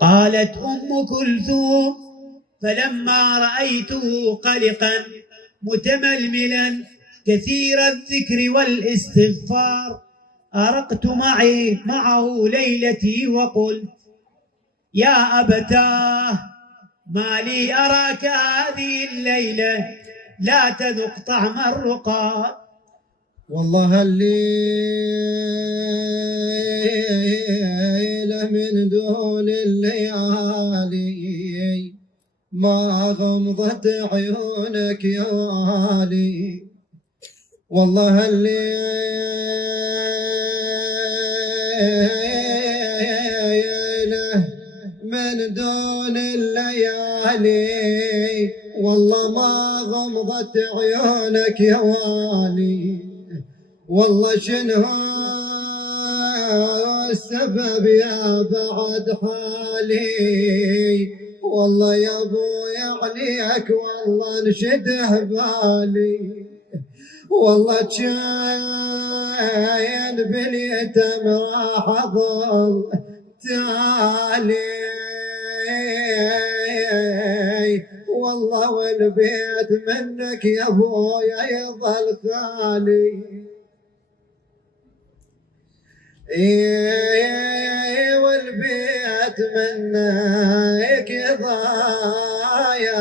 قالت أم كلثوم: فلما رأيته قلقا متململا كثير الذكر والاستغفار أرقت معه ليلتي وقلت: يا أبتاه، ما لي أراك هذه الليلة لا تذق طعم الرقى. والله الليلة من دون الليالي ما غمضت عيونك يا والي. والله الليلة من دون الليالي والله ما غمضت عيونك يا والي. والله شنو السبب يا بعد حالي؟ والله يا ابويا عليك والله انشده بالي. والله كان باليتم راح اظل تالي. والله والبيت منك يا ابويا يظل خالي. والبيت منك ضايع